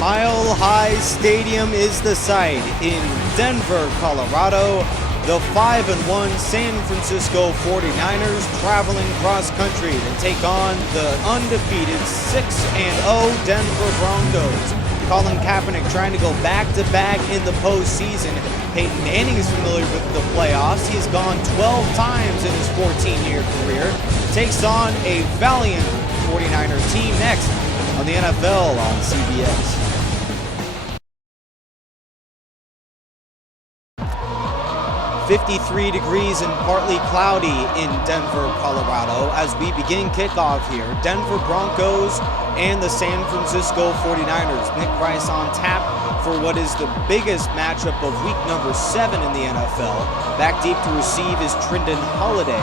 Mile High Stadium is the site in Denver, Colorado. The 5-1 San Francisco 49ers traveling cross country to take on the undefeated 6-0 Denver Broncos. Colin Kaepernick trying to go back-to-back in the postseason. Peyton Manning is familiar with the playoffs. He's gone 12 times in his 14-year career. Takes on a valiant 49er team next on the NFL on CBS. .53 degrees and partly cloudy in Denver, Colorado as we begin kickoff here. Denver Broncos and the San Francisco 49ers. Nick Price on tap for what is the biggest matchup of week number 7 in the NFL. Back deep to receive is Trindon Holiday.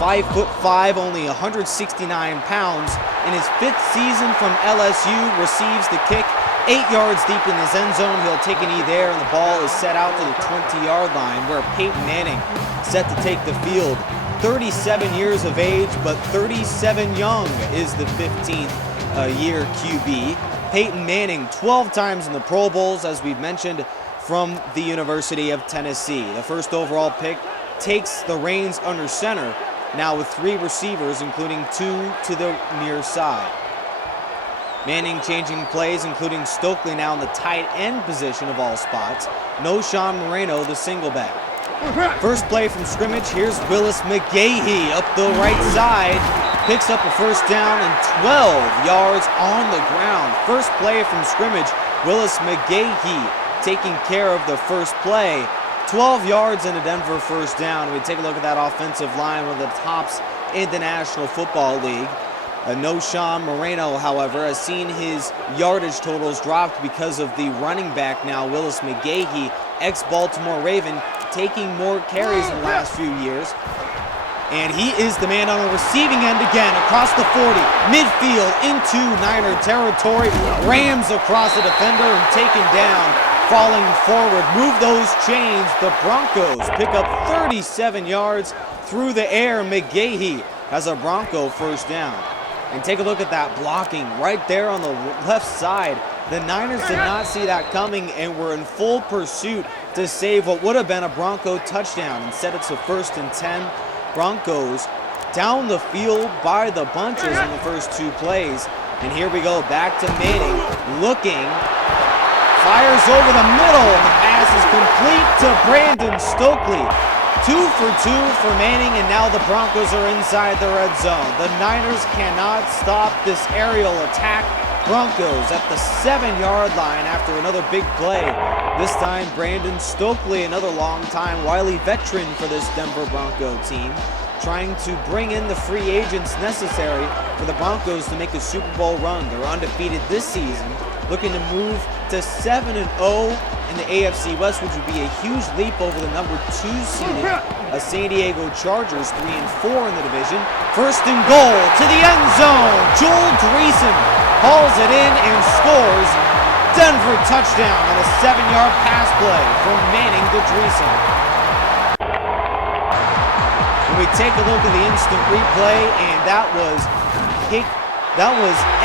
5'5", only 169 pounds. In his 5th season from LSU, receives the kick 8 yards deep in his end zone. He'll take a knee there, and the ball is set out to the 20-yard line where Peyton Manning set to take the field. 37 years of age, but 37 young is the 15th year QB. Peyton Manning 12 times in the Pro Bowls, as we've mentioned, from the University of Tennessee. The first overall pick takes the reins under center, now with 3 receivers, including 2 to the near side. Manning changing plays, including Stokely now in the tight end position of all spots. No Sean Moreno, the single back. First play from scrimmage, here's Willis McGahee up the right side. Picks up a first down and 12 yards on the ground. First play from scrimmage, Willis McGahee taking care of the first play. 12 yards in a Denver first down. We take a look at that offensive line, one of the tops in the National Football League. No Sean Moreno, however, has seen his yardage totals dropped because of the running back now, Willis McGahee, ex-Baltimore Raven, taking more carries in the last few years. And he is the man on the receiving end again, across the 40, midfield into Niner territory, rams across the defender and taken down, falling forward. Move those chains. The Broncos pick up 37 yards through the air. McGahee has a Bronco first down. And take a look at that blocking right there on the left side. The Niners did not see that coming and were in full pursuit to save what would have been a Bronco touchdown. Instead, it's a 1st and 10. Broncos down the field by the bunches in the first 2 plays. And here we go, back to Manning, looking, fires over the middle, and the pass is complete to Brandon Stokely. 2 for 2 for Manning, and now the Broncos are inside the red zone. The Niners cannot stop this aerial attack. Broncos at the 7-yard line after another big play. This time, Brandon Stokely, another long-time wily veteran for this Denver Bronco team, trying to bring in the free agents necessary for the Broncos to make a Super Bowl run. They're undefeated this season, looking to move to 7-0 in the AFC West, which would be a huge leap over the number 2 seeded San Diego Chargers, 3-4 in the division. First and goal to the end zone. Joel Dreesen hauls it in and scores. Denver touchdown on a 7-yard pass play from Manning to Dreesen. When we take a look at the instant replay, and that was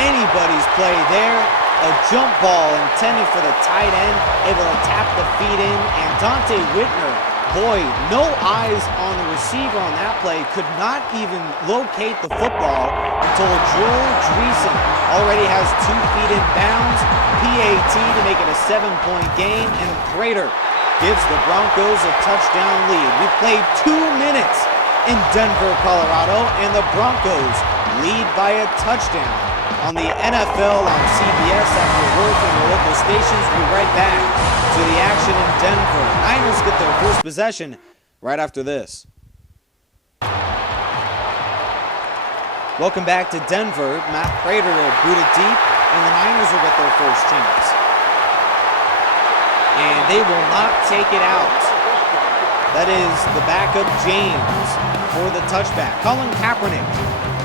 anybody's play there. A jump ball intended for the tight end, able to tap the feet in, and Dante Whitner, boy, no eyes on the receiver on that play, could not even locate the football until Joel Dreesen already has 2 feet in bounds, PAT to make it a 7-point game, and Prater gives the Broncos a touchdown lead. We played 2 minutes in Denver, Colorado, and the Broncos lead by a touchdown. On the NFL on CBS after word from the local stations, we'll be right back to the action in Denver. Niners get their first possession right after this. Welcome back to Denver. Matt Prater will boot it deep, and the Niners will get their first chance. And they will not take it out. That is the backup James for the touchback. Colin Kaepernick,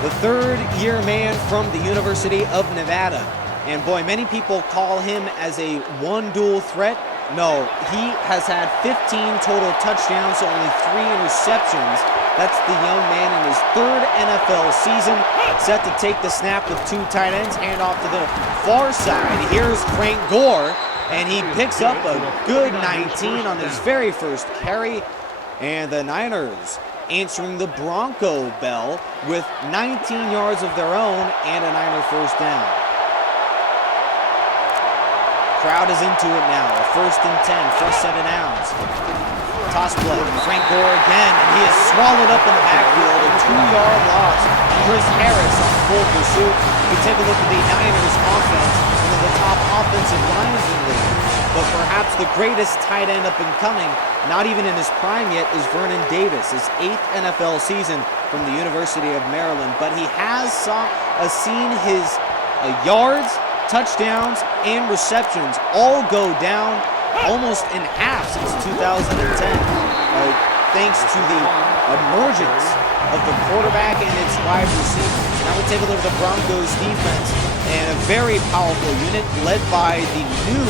the 3rd-year man from the University of Nevada. And boy, many people call him as a one-dual threat. No, he has had 15 total touchdowns, so only 3 interceptions. That's the young man in his 3rd NFL season, set to take the snap with 2 tight ends, hand off to the far side. Here's Frank Gore, and he picks up a good 19 on his very first carry. And the Niners answering the Bronco bell with 19 yards of their own and a Niner first down. Crowd is into it now. A 1st and 10, first set of downs. Toss play, Frank Gore again, and he is swallowed up in the backfield. A 2-yard loss. Chris Harris on full pursuit. We take a look at the Niners offense, one of the top offensive lines in the league. But perhaps the greatest tight end up and coming, not even in his prime yet, is Vernon Davis, his 8th NFL season from the University of Maryland. But he has seen his yards, touchdowns, and receptions all go down almost in half since 2010, thanks to the emergence of the quarterback and its wide receivers. Now we take a look at the Broncos defense, and a very powerful unit led by the new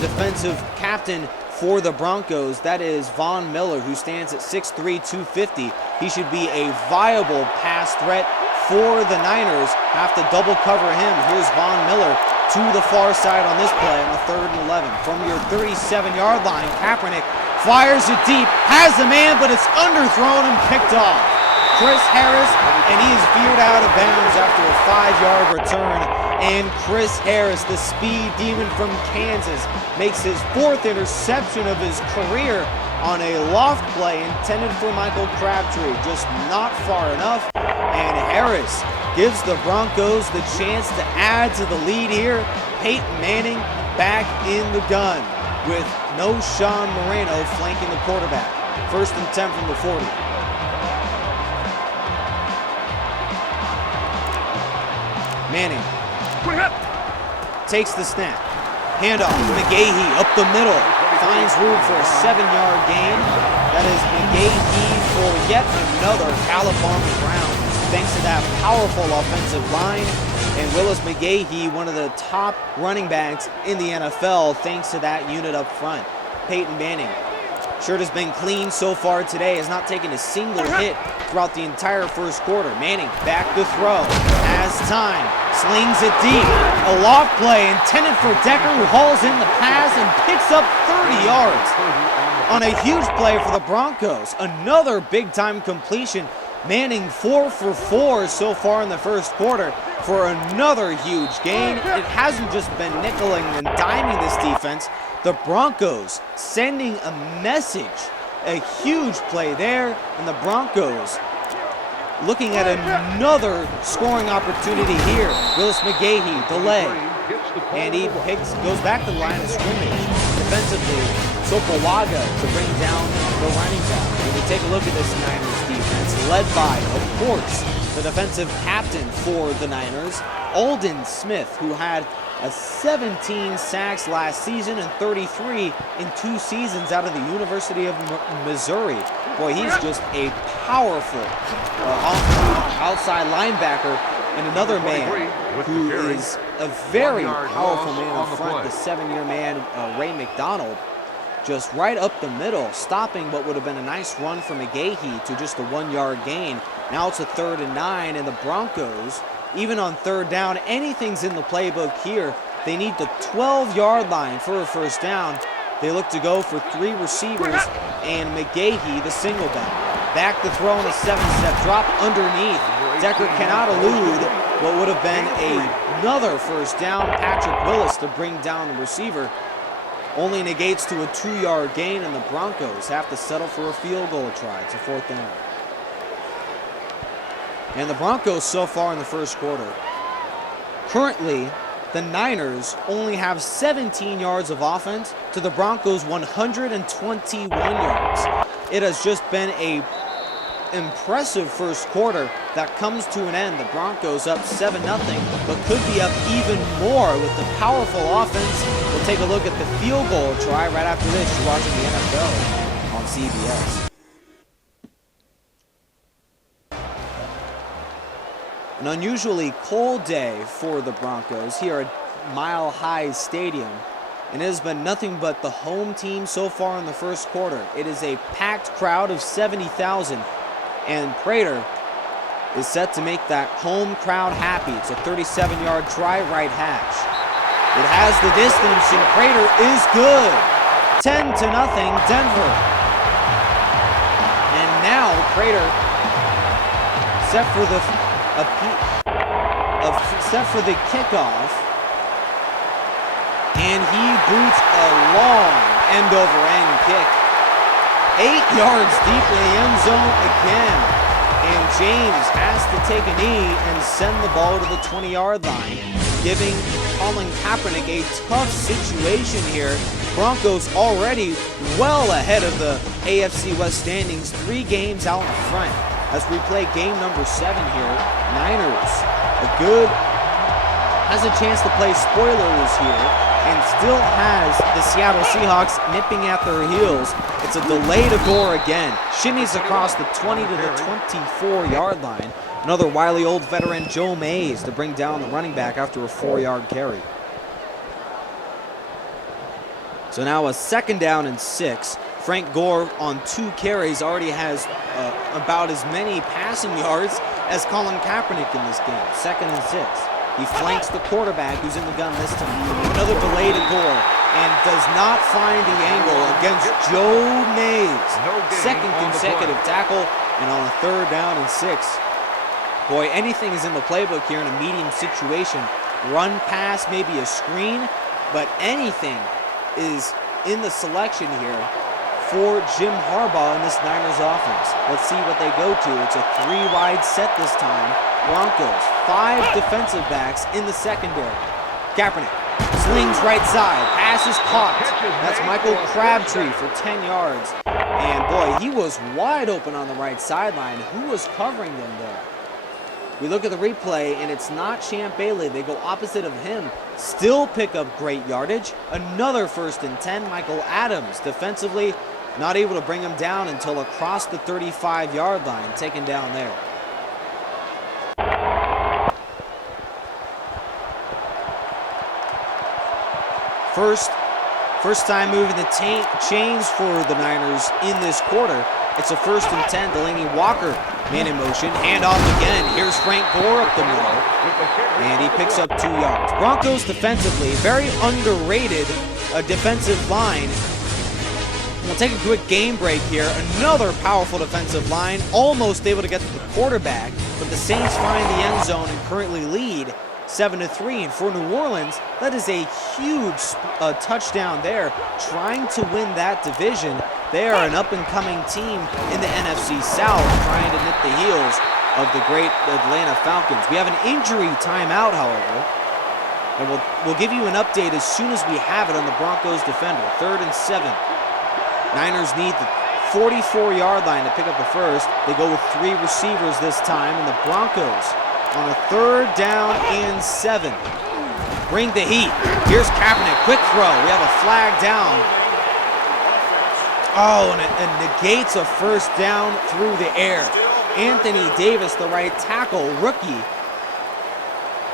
defensive captain for the Broncos. That is Von Miller, who stands at 6'3", 250. He should be a viable pass threat for the Niners. Have to double cover him. Here's Von Miller to the far side on this play on a 3rd and 11. From your 37-yard line, Kaepernick fires it deep, has the man, but it's underthrown and picked off. Chris Harris, and he is veered out of bounds after a 5-yard return. And Chris Harris, the speed demon from Kansas, makes his 4th interception of his career on a loft play intended for Michael Crabtree. Just not far enough. And Harris gives the Broncos the chance to add to the lead here. Peyton Manning back in the gun with no Sean Moreno flanking the quarterback. 1st and 10 from the 40. Manning takes the snap. Handoff, McGahee up the middle. Finds room for a 7-yard gain. That is McGahee for yet another Alabama Brown. Thanks to that powerful offensive line. And Willis McGahee, one of the top running backs in the NFL, thanks to that unit up front. Peyton Manning. Shirt has been clean so far today, has not taken a single hit throughout the entire first quarter. Manning back to throw, has time, slings it deep. A loft play intended for Decker, who hauls in the pass and picks up 30 yards on a huge play for the Broncos. Another big-time completion. Manning 4 for 4 so far in the first quarter for another huge gain. It hasn't just been nickeling and diming this defense. The Broncos sending a message. A huge play there, and the Broncos looking at another scoring opportunity here. Willis McGahee, delay, and he goes back to the line of scrimmage. Defensively, Sopolaga to bring down the running back. When we take a look at this Niners defense, led by, of course, the defensive captain for the Niners, Aldon Smith, who had 17 sacks last season and 33 in 2 seasons out of the University of Missouri. Boy, he's just a powerful outside linebacker, and another man who is a very powerful man up front, the 7-year man, Ray McDonald, just right up the middle, stopping what would have been a nice run from McGahee to just a 1-yard gain. Now it's a 3rd and 9, and the Broncos, even on 3rd down, anything's in the playbook here. They need the 12-yard line for a first down. They look to go for 3 receivers and McGahee, the single back. Back to throw on a 7-step drop underneath. Decker cannot elude what would have been another first down. Patrick Willis to bring down the receiver. Only negates to a 2-yard gain, and the Broncos have to settle for a field goal try. It's a 4th down. And the Broncos so far in the first quarter. Currently, the Niners only have 17 yards of offense to the Broncos' 121 yards. It has just been an impressive first quarter that comes to an end. The Broncos up 7-0, but could be up even more with the powerful offense. We'll take a look at the field goal try right after this. You're watching the NFL on CBS. An unusually cold day for the Broncos here at Mile High Stadium. and it has been nothing but the home team so far in the first quarter. It is a packed crowd of 70,000, and Prater is set to make that home crowd happy. It's a 37-yard try right hash. It has the distance, and Prater is good. 10-0 Denver. And now Prater set for the kickoff, and he boots a long end-over-end kick. 8 yards deep in the end zone again, and James has to take a knee and send the ball to the 20-yard line, giving Colin Kaepernick a tough situation here. Broncos already well ahead of the AFC West standings, 3 games out in front. As we play game number 7 here, Niners has a chance to play spoilers here and still has the Seattle Seahawks nipping at their heels. It's a delay to Gore again. Shimmies across the 20 to the 24-yard line. Another wily old veteran, Joe Mays, to bring down the running back after a 4-yard carry. So now a 2nd down and 6. Frank Gore on 2 carries already has about as many passing yards as Colin Kaepernick in this game. 2nd and 6. He flanks the quarterback who's in the gun this time. Another delay to Gore and does not find the angle against Joe Mays. 2nd consecutive tackle, and on a 3rd down and 6. Boy, anything is in the playbook here in a medium situation. Run, pass, maybe a screen, but anything is in the selection here for Jim Harbaugh in this Niners offense. Let's see what they go to. It's a 3-wide set this time. Broncos, 5 defensive backs in the secondary. Kaepernick slings right side, pass is caught. That's Michael Crabtree for 10 yards. And boy, he was wide open on the right sideline. Who was covering them there? We look at the replay, and it's not Champ Bailey. They go opposite of him. Still pick up great yardage. Another 1st and 10. Michael Adams defensively not able to bring him down until across the 35-yard line, taken down there. First time moving the chains for the Niners in this quarter. It's a 1st and 10. Delaney Walker, man in motion. Handoff again. Here's Frank Gore up the middle. And he picks up 2 yards. Broncos defensively, very underrated defensive line. We'll take a quick game break here. Another powerful defensive line. Almost able to get to the quarterback. But the Saints find the end zone and currently lead 7-3. And for New Orleans, that is a huge touchdown there. Trying to win that division. They are an up-and-coming team in the NFC South, trying to nip the heels of the great Atlanta Falcons. We have an injury timeout, however, and we'll give you an update as soon as we have it on the Broncos defender. 3rd and 7. Niners need the 44-yard line to pick up the first. They go with 3 receivers this time, and the Broncos on a 3rd down and 7. Bring the heat. Here's Kaepernick, quick throw. We have a flag down. Oh, and it negates a 1st down through the air. Anthony Davis, the right tackle, rookie,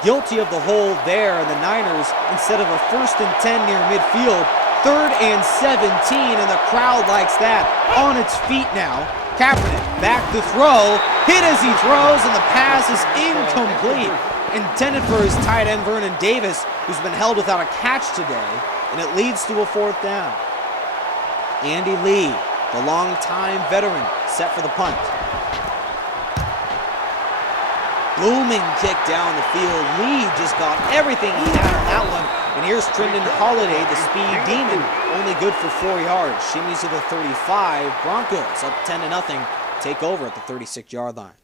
guilty of the hold there, and the Niners, instead of a 1st and 10 near midfield, 3rd and 17, and the crowd likes that. On its feet now. Kaepernick back to throw, hit as he throws, and the pass is incomplete. Intended for his tight end, Vernon Davis, who's been held without a catch today, and it leads to a 4th down. Andy Lee, the longtime veteran, set for the punt. Booming kick down the field. Lee just got everything he had on that one. And here's Trendon Holiday, the speed demon, only good for 4 yards. Shimmies to the 35. Broncos up 10-0. Take over at the 36-yard line.